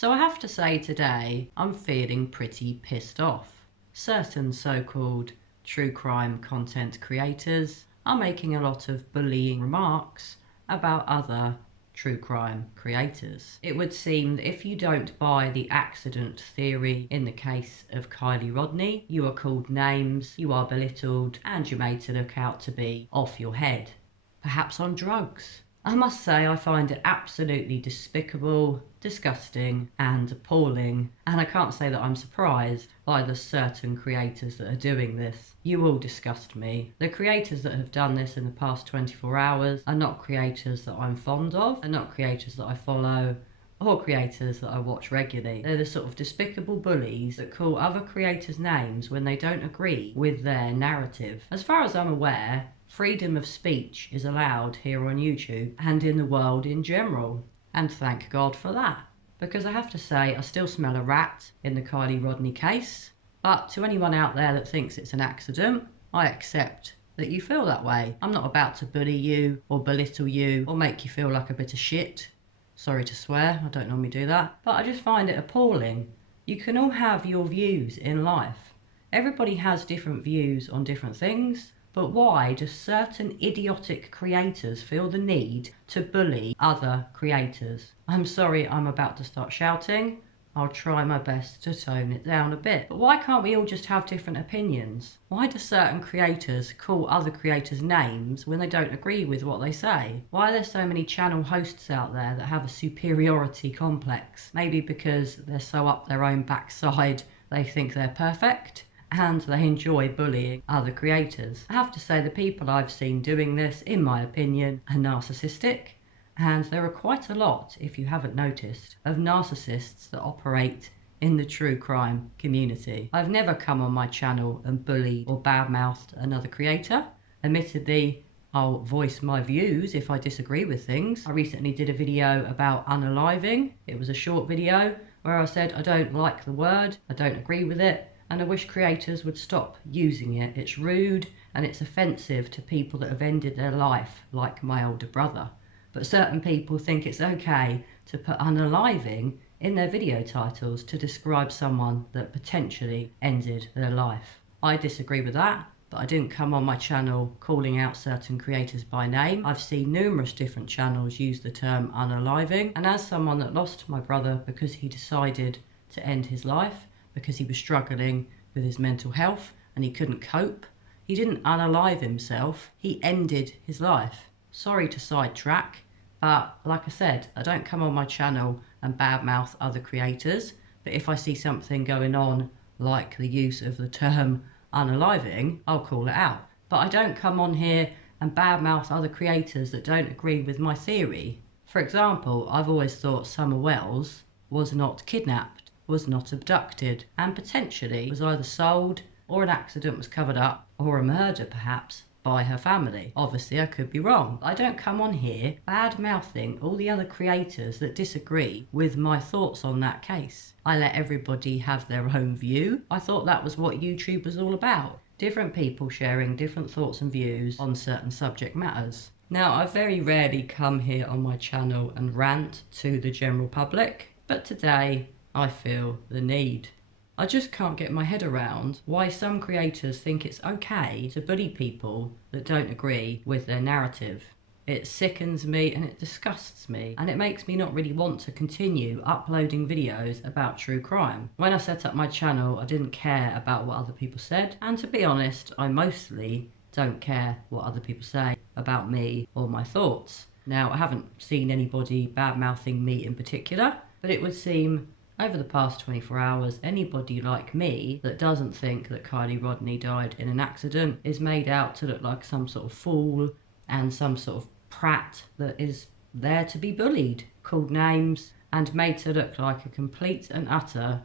So I have to say today, I'm feeling pretty pissed off. Certain so-called true crime content creators are making a lot of bullying remarks about other true crime creators. It would seem that if you don't buy the accident theory in the case of Kylie Rodney, you are called names, you are belittled, and you're made to look out to be off your head, perhaps on drugs. I must say I find it absolutely despicable, disgusting and appalling, and I can't say that I'm surprised by the certain creators that are doing this. You all disgust me. The creators that have done this in the past 24 hours are not creators that I'm fond of, are not creators that I follow, or creators that I watch regularly. They're the sort of despicable bullies that call other creators names when they don't agree with their narrative. As far as I'm aware, freedom of speech is allowed here on YouTube and in the world in general. And thank God for that. Because I have to say, I still smell a rat in the Kylie Rodney case. But to anyone out there that thinks it's an accident, I accept that you feel that way. I'm not about to bully you or belittle you or make you feel like a bit of shit. Sorry to swear, I don't normally do that. But I just find it appalling. You can all have your views in life. Everybody has different views on different things. But why do certain idiotic creators feel the need to bully other creators? I'm sorry, I'm about to start shouting. I'll try my best to tone it down a bit. But why can't we all just have different opinions? Why do certain creators call other creators names when they don't agree with what they say? Why are there so many channel hosts out there that have a superiority complex? Maybe because they're so up their own backside they think they're perfect? And they enjoy bullying other creators. I have to say the people I've seen doing this, in my opinion, are narcissistic, and there are quite a lot, if you haven't noticed, of narcissists that operate in the true crime community. I've never come on my channel and bullied or badmouthed another creator. Admittedly, I'll voice my views if I disagree with things. I recently did a video about unaliving. It was a short video where I said I don't like the word, I don't agree with it, and I wish creators would stop using it. It's rude and it's offensive to people that have ended their life, like my older brother. But certain people think it's okay to put unaliving in their video titles to describe someone that potentially ended their life. I disagree with that, but I didn't come on my channel calling out certain creators by name. I've seen numerous different channels use the term unaliving, and as someone that lost my brother because he decided to end his life, because he was struggling with his mental health and he couldn't cope. He didn't unalive himself, he ended his life. Sorry to sidetrack, but like I said, I don't come on my channel and badmouth other creators, but if I see something going on like the use of the term unaliving, I'll call it out. But I don't come on here and badmouth other creators that don't agree with my theory. For example, I've always thought Summer Wells was not kidnapped, was not abducted, and potentially was either sold, or an accident was covered up, or a murder perhaps, by her family. Obviously I could be wrong. I don't come on here bad-mouthing all the other creators that disagree with my thoughts on that case. I let everybody have their own view. I thought that was what YouTube was all about. Different people sharing different thoughts and views on certain subject matters. Now, I very rarely come here on my channel and rant to the general public, but today I feel the need. I just can't get my head around why some creators think it's okay to bully people that don't agree with their narrative. It sickens me and it disgusts me, and it makes me not really want to continue uploading videos about true crime. When I set up my channel, I didn't care about what other people said, and to be honest, I mostly don't care what other people say about me or my thoughts. Now, I haven't seen anybody bad-mouthing me in particular, but it would seem over the past 24 hours, anybody like me that doesn't think that Kylie Rodney died in an accident is made out to look like some sort of fool and some sort of prat that is there to be bullied, called names, and made to look like a complete and utter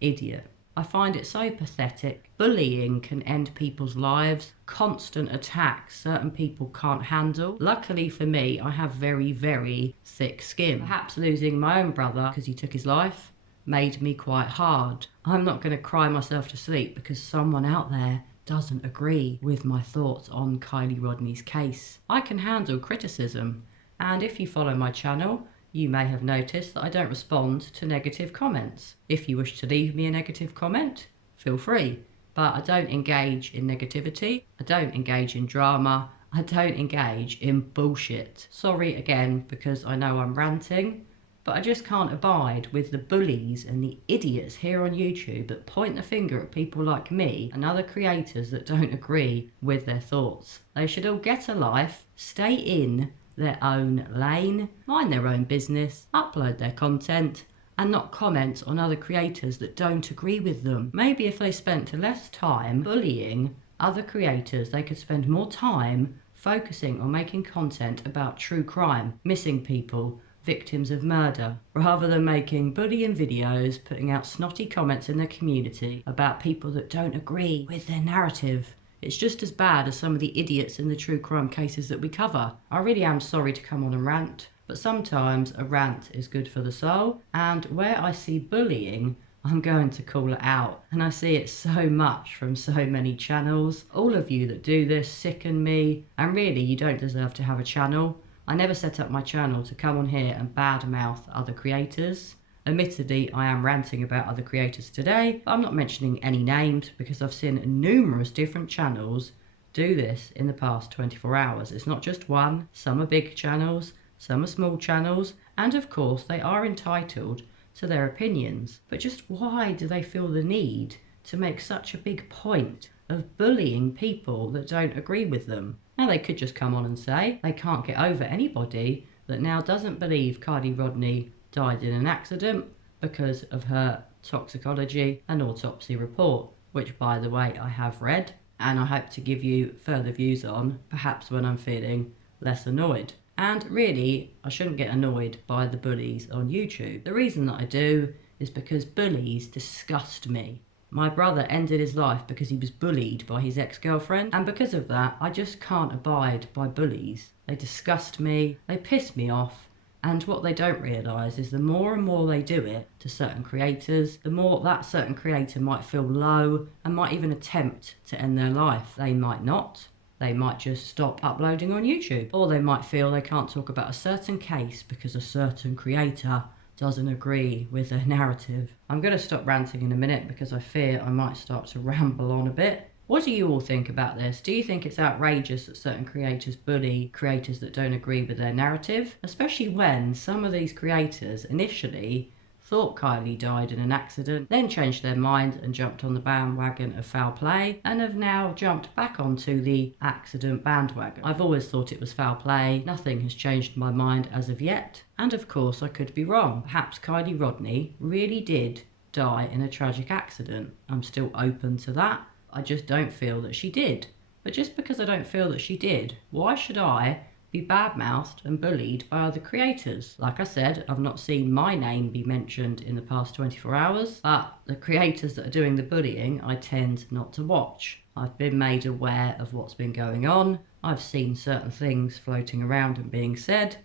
idiot. I find it so pathetic. Bullying can end people's lives. Constant attacks certain people can't handle. Luckily for me, I have very, very thick skin. Perhaps losing my own brother because he took his life made me quite hard. I'm not going to cry myself to sleep because someone out there doesn't agree with my thoughts on Kylie Rodney's case. I can handle criticism, and if you follow my channel, you may have noticed that I don't respond to negative comments. If you wish to leave me a negative comment, feel free. But I don't engage in negativity, I don't engage in drama, I don't engage in bullshit. Sorry again, because I know I'm ranting, but I just can't abide with the bullies and the idiots here on YouTube that point the finger at people like me and other creators that don't agree with their thoughts. They should all get a life, stay in their own lane, mind their own business, upload their content, and not comment on other creators that don't agree with them. Maybe if they spent less time bullying other creators, they could spend more time focusing on making content about true crime, missing people, victims of murder, rather than making bullying videos, putting out snotty comments in their community about people that don't agree with their narrative. It's just as bad as some of the idiots in the true crime cases that we cover. I really am sorry to come on and rant, but sometimes a rant is good for the soul, and where I see bullying, I'm going to call it out. And I see it so much from so many channels. All of you that do this sicken me, and really you don't deserve to have a channel. I never set up my channel to come on here and badmouth other creators. Admittedly, I am ranting about other creators today, but I'm not mentioning any names because I've seen numerous different channels do this in the past 24 hours. It's not just one. Some are big channels, some are small channels, and of course they are entitled to their opinions. But just why do they feel the need to make such a big point of bullying people that don't agree with them? Now they could just come on and say they can't get over anybody that now doesn't believe Kylie Rodney died in an accident because of her toxicology and autopsy report, which by the way I have read, and I hope to give you further views on, perhaps when I'm feeling less annoyed. And really, I shouldn't get annoyed by the bullies on YouTube. The reason that I do is because bullies disgust me. My brother ended his life because he was bullied by his ex-girlfriend, and because of that, I just can't abide by bullies. They disgust me, they piss me off, and what they don't realise is the more and more they do it to certain creators, the more that certain creator might feel low and might even attempt to end their life. They might not. They might just stop uploading on YouTube. Or they might feel they can't talk about a certain case because a certain creator doesn't agree with their narrative. I'm going to stop ranting in a minute because I fear I might start to ramble on a bit. What do you all think about this? Do you think it's outrageous that certain creators bully creators that don't agree with their narrative? Especially when some of these creators initially thought Kylie died in an accident, then changed their mind and jumped on the bandwagon of foul play, and have now jumped back onto the accident bandwagon. I've always thought it was foul play. Nothing has changed my mind as of yet. And of course I could be wrong. Perhaps Kylie Rodney really did die in a tragic accident. I'm still open to that. I just don't feel that she did. But just because I don't feel that she did, why should I be badmouthed and bullied by other creators? Like I said, I've not seen my name be mentioned in the past 24 hours, but the creators that are doing the bullying I tend not to watch. I've been made aware of what's been going on. I've seen certain things floating around and being said.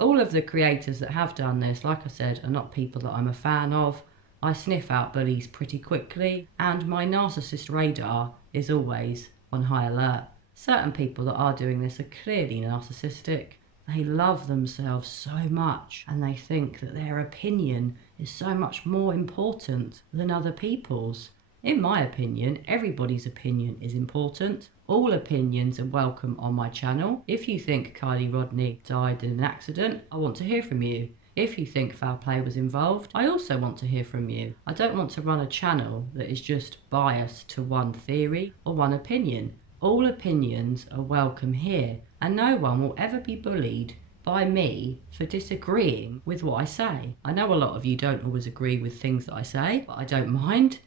All of the creators that have done this, like I said, are not people that I'm a fan of. I sniff out bullies pretty quickly, and my narcissist radar is always on high alert. Certain people that are doing this are clearly narcissistic. They love themselves so much, and they think that their opinion is so much more important than other people's. In my opinion, everybody's opinion is important. All opinions are welcome on my channel. If you think Kylie Rodney died in an accident, I want to hear from you. If you think foul play was involved, I also want to hear from you. I don't want to run a channel that is just biased to one theory or one opinion. All opinions are welcome here, and no one will ever be bullied by me for disagreeing with what I say. I know a lot of you don't always agree with things that I say, but I don't mind.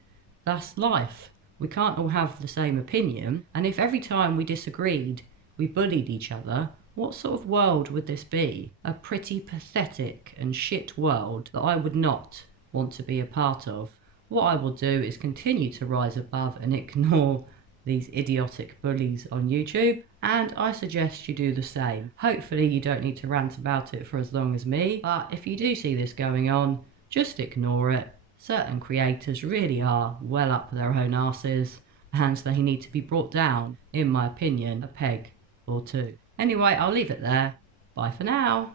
That's life. We can't all have the same opinion, and if every time we disagreed, we bullied each other, what sort of world would this be? A pretty pathetic and shit world that I would not want to be a part of. What I will do is continue to rise above and ignore these idiotic bullies on YouTube, and I suggest you do the same. Hopefully you don't need to rant about it for as long as me, but if you do see this going on, just ignore it. Certain creators really are well up their own arses, and they need to be brought down, in my opinion, a peg or two. Anyway, I'll leave it there. Bye for now.